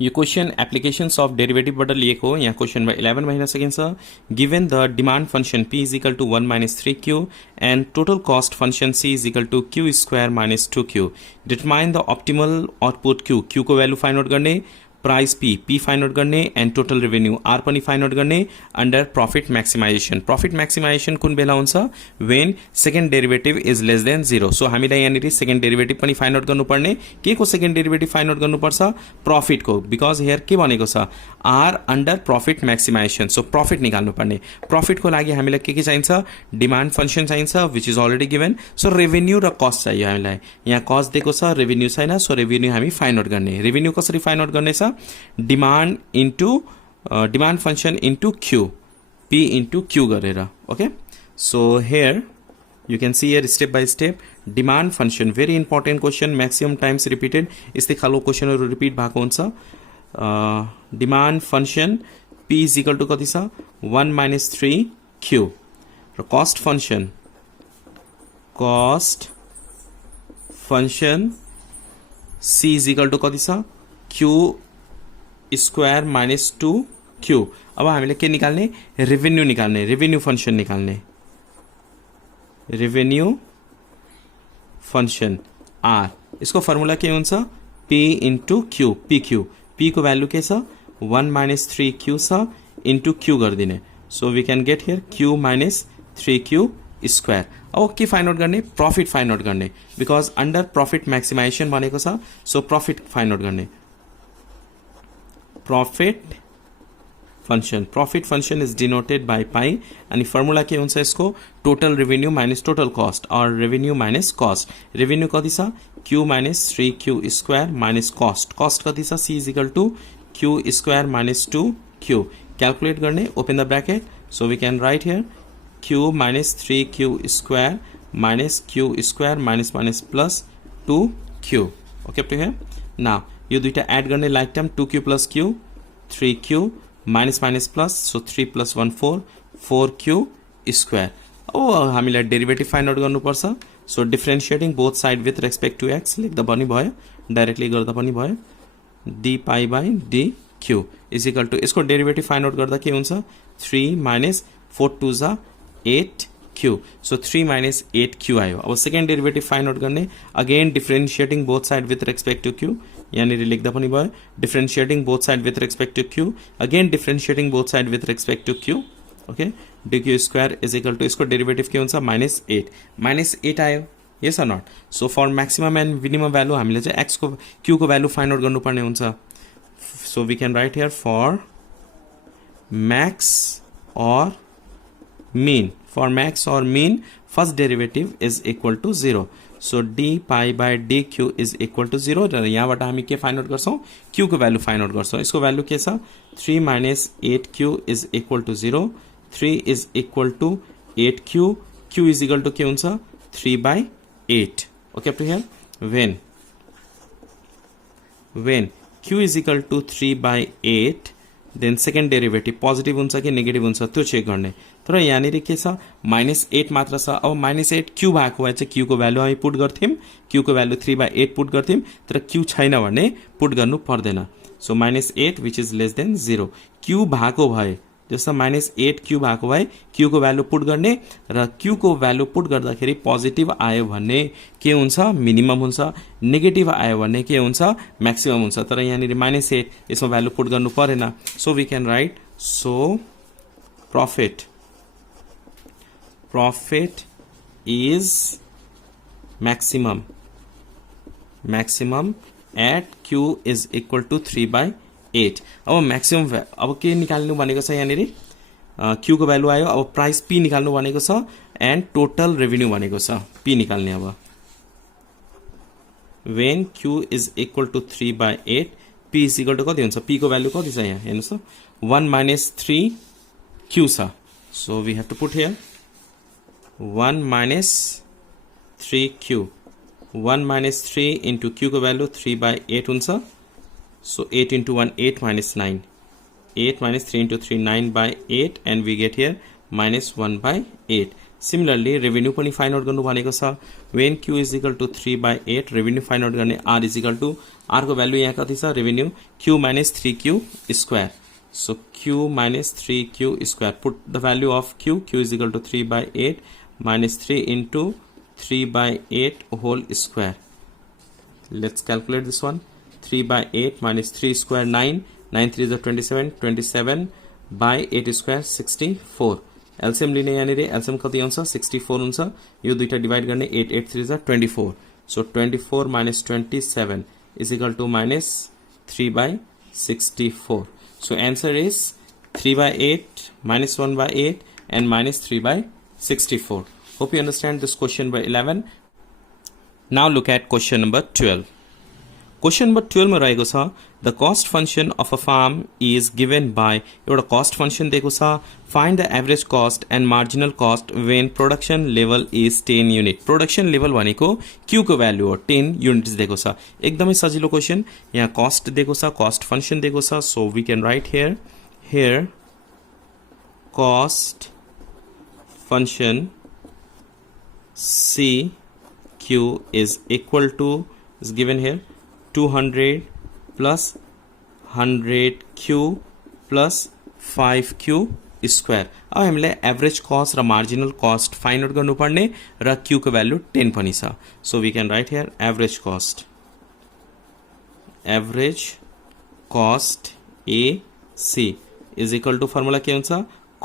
यो question applications of डेरिवेटिभबाट लिएको यहाँ क्वेश्चनमा 11 मा हेर्न सकिन्छ given the demand function p is equal to 1 minus 3q and total cost function c is equal to q square minus 2q determine the optimal output q q को value find out गर्ने price p find out गर्ने and total revenue r पनि find out गर्ने under profit maximisation कुन बेला हुन्छ when second derivative is less than 0 so हामीलाई यहाँनिर सेकेन्ड डेरिवेटिभ पनि फाइन्ड आउट गर्नुपर्ने के को सेकेन्ड डेरिवेटिभ फाइन्ड आउट गर्नुपर्छ प्रॉफिट को बिकज हियर के भनेको छ r under profit maximisation so profit निकाल्नु पर्ने प्रॉफिट को लागि हामीलाई के चाहिन्छ डिमान्ड फंक्शन चाहिन्छ which is already given so revenue र कस्ट चाहियो हामीलाई यहाँ कस्ट दिएको छ रेभेन्यू छैन सो रेभेन्यू हामी फाइन्ड आउट गर्ने रेभेन्यू कसरी फाइन्ड आउट गर्ने छ demand into demand function into Q p into Q गरेर okay so here you can see here step by step demand function very important question maximum times repeated यस्तै खालको क्वेशनहरु repeat भएको हुन्छ demand function p is equal to कति छ 1 minus 3q र cost function c is equal to कति छ q square minus 2q अब हामीले के निकाल्ने रेभेन्यू निकाल्ने रेभेन्यू फंक्शन निकाल्ने रेभेन्यू फंक्शन r इसको फर्मुला के हुन्छ p इन्टु q p को भ्यालु के छ 1 minus 3q छ इन्टु q गर्दिने so we can get here q minus 3q square अब के फाइन्ड आउट गर्ने प्रॉफिट फाइन्ड आउट गर्ने बिकज अन्डर प्रॉफिट मैक्सिमाइजेसन भनेको छ सो प्रॉफिट फाइन्ड आउट गर्ने profit function is denoted by pi and formula के हुन्छ यसको total revenue minus total cost or revenue minus cost revenue कति छ q minus 3q square minus cost कति छ c is equal to q square minus 2q calculate गर्ने open the bracket so we can write here q minus 3q square minus q square minus plus 2q okay up to here now यो दुईटा add गर्ने like term 2q plus q 3q minus plus so 3 plus 1 4q square अब हामीलाई derivative find out गर्नुपर्छ so differentiating both side with respect to x लेख्दा पनि भयो directly गर्दा पनि भयो d pi by dq is equal to यसको डेरिवेटिभ फाइन्ड आउट गर्दा के हुन्छ 3 minus 4 2 जा 8q सो 3 minus 8q आयो अब सेकेन्ड डेरिवेटिभ फाइन्ड आउट गर्ने again differentiating both side with respect to q यहाँनिर लेख्दा पनि भयो differentiating both side with respect to q again differentiating both side with respect to q okay dq square is equal to यसको derivative के हुन्छ -8 आयो yes or not so for maximum and minimum value हामीले चाहिँ x को q को value find out गर्नुपर्ने हुन्छ so we can write here for max or mean first derivative is equal to 0 so d pi by dq is equal to 0 र यहाँबाट हामी के फाइन्ड आउट गर्छौं q को भ्यालु फाइन्ड आउट गर्छौं यसको भ्यालु के छ 3 minus 8q is equal to 0 3 is equal to 8q q is equal to के हुन्छ 3 by 8 okay up to here when q is equal to 3 by 8 then second derivative positive हुन्छ कि negative हुन्छ त्यो चेक गर्ने तर यहाँनिर के छ -8 मात्र छ अब -8 q भएको भए चाहिँ q को भ्यालु हामी पुट गर्थ्यौं q को भ्यालु 3 by 8 पुट गर्थ्यौं तर q छैन भने पुट गर्नु पर्दैन so -8 which is less than 0 q भएको भए जस्तो -8 q भएको भए q को भ्यालु पुट गर्ने र q को भ्यालु पुट गर्दाखेरि पोजिटिभ आयो भने के हुन्छ मिनिमम हुन्छ नेगेटिभ आयो भने के हुन्छ म्याक्सिमम हुन्छ तर यहाँनिर -8 यसमा भ्यालु पुट गर्नु परेन so we can write so profit is maximum at q is equal to 3 by 8 अब मैक्सिमम अब के निकाल्नु भनेको छ यहाँनिर q को भ्यालु आयो अब प्राइस p निकाल्नु भनेको छ एन्ड टोटल रेभेन्यू भनेको छ p निकाल्ने अब when q is equal to 3 by 8 p is equal to कति हुन्छ p को भ्यालु कति छ यहाँ हेर्नुस् त 1 minus 3q छ so we have to put here 1 minus 3q 1 minus 3 into q को भ्यालु 3 by 8 हुन्छ so 8 into 1 8 minus 9 8 minus 3 into 3 9 by 8 and we get here minus 1 by 8 similarly revenue पनि फाइन्ड आउट गर्नु भनेको छ when q is equal to 3/8 revenue find out गर्ने r is equal to r को value यहाँ कति छ revenue q minus 3q square so q minus 3q square put the value of q is equal to 3/8 minus 3 into 3/8 whole square. Let's calculate this one. 3/8 minus 3 square 9 9 3 is 27 27 by 8 square 64 LCM लिने यहाँनिर LCM कति हुन्छ 64 हुन्छ यो दुईटा divide गर्ने 8 8 3 is 24 so 24 minus 27 is equal to minus 3/64 so answer is 3/8 minus 1/8 and minus 3/64. Hope you understand this question number 11. Now look at question number 12. Question number 12 में रहेको छ the cost function of a farm is given by एउटा cost function दिएको छ find the average cost and marginal cost when production level is 10 unit. production level भनेको Q को value हो 10 units दिएको छ एकदमै सजिलो question. यहाँ cost दिएको छ cost function दिएको छ so we can write here cost function C Q is equal to is given here 200 plus 100Q plus 5Q square. अब हामीले एभरेज कस्ट र मार्जिनल कस्ट फाइन्ड आउट गर्नुपर्ने र Q को भ्यालु 10 पनि छ so we can write here average cost AC is equal to formula के हुन्छ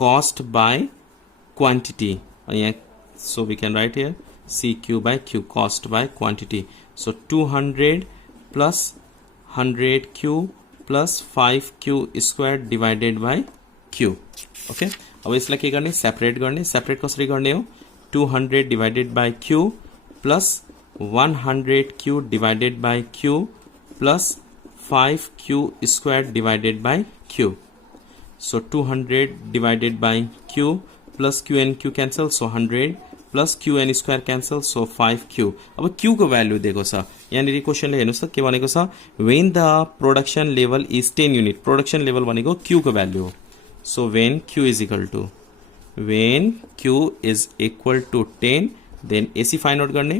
कस्ट बाई क्वान्टिटी यहाँ so we can write here CQ by Q cost by quantity so 200 plus 100Q plus 5Q square divided by Q okay अब यसलाई के गर्ने separate कसरी गर्ने हो 200 divided by Q plus 100Q divided by Q plus 5Q square divided by Q so 200 divided by Q plus Q and Q cancel so 100 plus Q and square cancel so 5Q. अब Q को value दिएको छ यहाँनिर क्वेशनले हेर्नुस् त के भनेको छ when the production level is 10 unit production level भनेको Q को भ्यालु हो so when Q is equal to 10 then AC find out गर्ने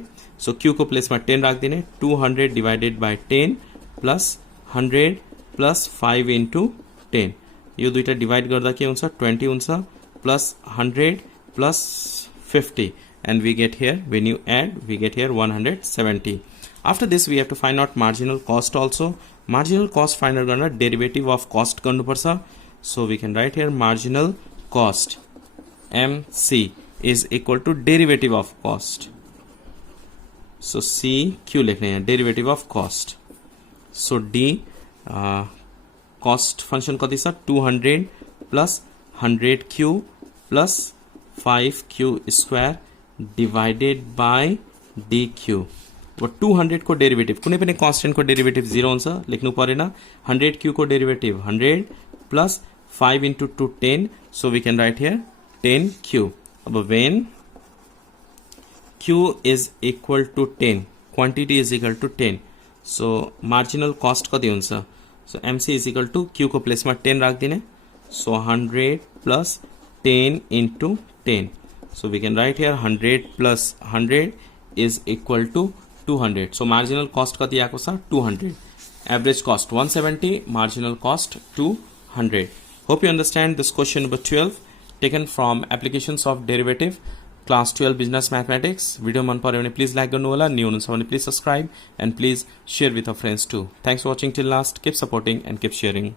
so Q को प्लेसमा 10 राख्दिने 200 divided by 10 plus 100 plus 5 into 10 यो दुईटा डिवाइड गर्दा के हुन्छ 20 हुन्छ plus 100 plus 50 and we get here when you add we get here 170. After this we have to find out marginal cost also. Marginal cost find out garna derivative of cost गर्नु पर्छ so we can write here marginal cost MC is equal to derivative of cost so CQ लेख्ने यहाँ derivative of cost so D cost function कति छ 200 plus 100Q plus 5Q square divided by DQ. अब 200 को डेरिवेटिभ कुनै पनि constant को डेरिवेटिभ 0 हुन्छ लेख्नु परेन 100Q को डेरिवेटिभ 100 plus 5 into 2 10 so we can write here 10Q. अब when Q is equal to 10 quantity is equal to 10 so marginal cost कति हुन्छ so MC is equal to Q को प्लेसमा 10 राख्दिने so 100 plus 10 into 10 so we can write here 100 plus 100 is equal to 200 so marginal cost कति आएको छ 200 average cost 170 marginal cost 200. Hope you understand this question number 12 taken from applications of derivative class 12 business mathematics. Video मन पर्यो भने please like गर्नु होला new हुनुहुन्छ भने please subscribe and please share with your friends too. Thanks for watching till last. Keep supporting and keep sharing.